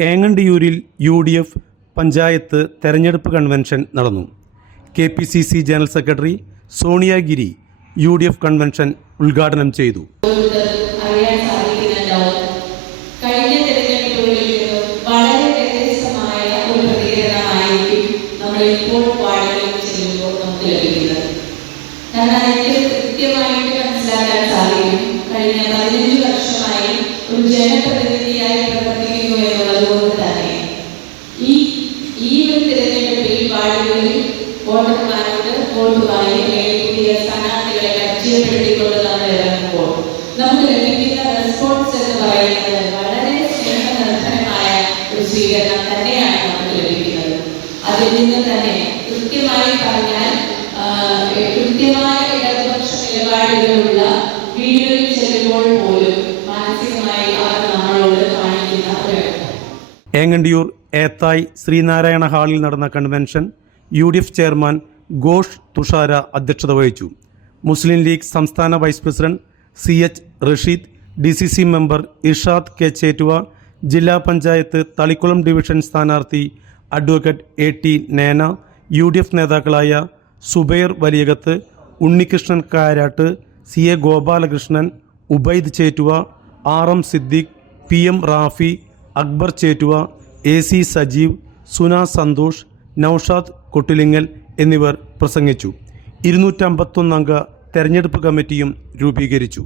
ഏങ്ങണ്ടിയൂരിൽ UDF panchayat തെരഞ്ഞെടുപ്പ് convention നടന്നു. KPCC general secretary Sonia ഗിരി UDF convention ഉദ്ഘാടനം ചെയ്തു. ജനപ്രതിനിധിയായി പ്രവർത്തിക്കുന്നു എന്നുള്ളതുകൊണ്ട് തന്നെ ഈ ഒരു തിരഞ്ഞെടുപ്പിൽ വാർഡുകളിൽ വോട്ടർമാരോട് വോട്ടുമായി പുതിയ സ്ഥാനാർത്ഥികളെ പരിചയപ്പെടുത്തിക്കൊണ്ട് നമ്മൾ ഇറങ്ങുമ്പോൾ നമുക്ക് ലഭിക്കുന്ന റെസ്പോൺസ് എന്ന് പറയുന്നത് വളരെ സ്നേഹനിർഭരമായ ഒരു സ്വീകരണം തന്നെയാണ് നമുക്ക് ലഭിക്കുന്നത്. അതിൽ നിന്ന് തന്നെ കൃത്യമായി പറഞ്ഞാൽ കൃത്യമായ ഇടതുപക്ഷ നിലപാടുകളുള്ള വീടുകളിൽ ചെല്ലുമ്പോൾ പോലും മാനസികമായി അവർ നമ്മളോട് കാണിക്കുന്ന ഒരു ഏങ്ങണ്ടിയൂർ ഏത്തായ് ശ്രീനാരായണ ഹാളിൽ നടന്ന convention UDF chairman Ghosh Thushara അധ്യക്ഷത വഹിച്ചു. മുസ്ലിം ലീഗ് സംസ്ഥാന vice president CH Rasheed, DCC member Irshad K Chettuva, ജില്ലാ പഞ്ചായത്ത് തളിക്കുളം ഡിവിഷൻ സ്ഥാനാർത്ഥി അഡ്വക്കേറ്റ് AT നേന, UDF നേതാക്കളായ Zubair Valiyakath, Unnikrishnan Karat, CA Gopalakrishnan, Ubaid Chettuva, RM Siddique, PM Rafi, Akbar Chettuva, AC Sajeev, സുന Santhosh, Naushad Kottilingal എന്നിവർ പ്രസംഗിച്ചു. 251 അംഗ തെരഞ്ഞെടുപ്പ് കമ്മിറ്റിയും രൂപീകരിച്ചു.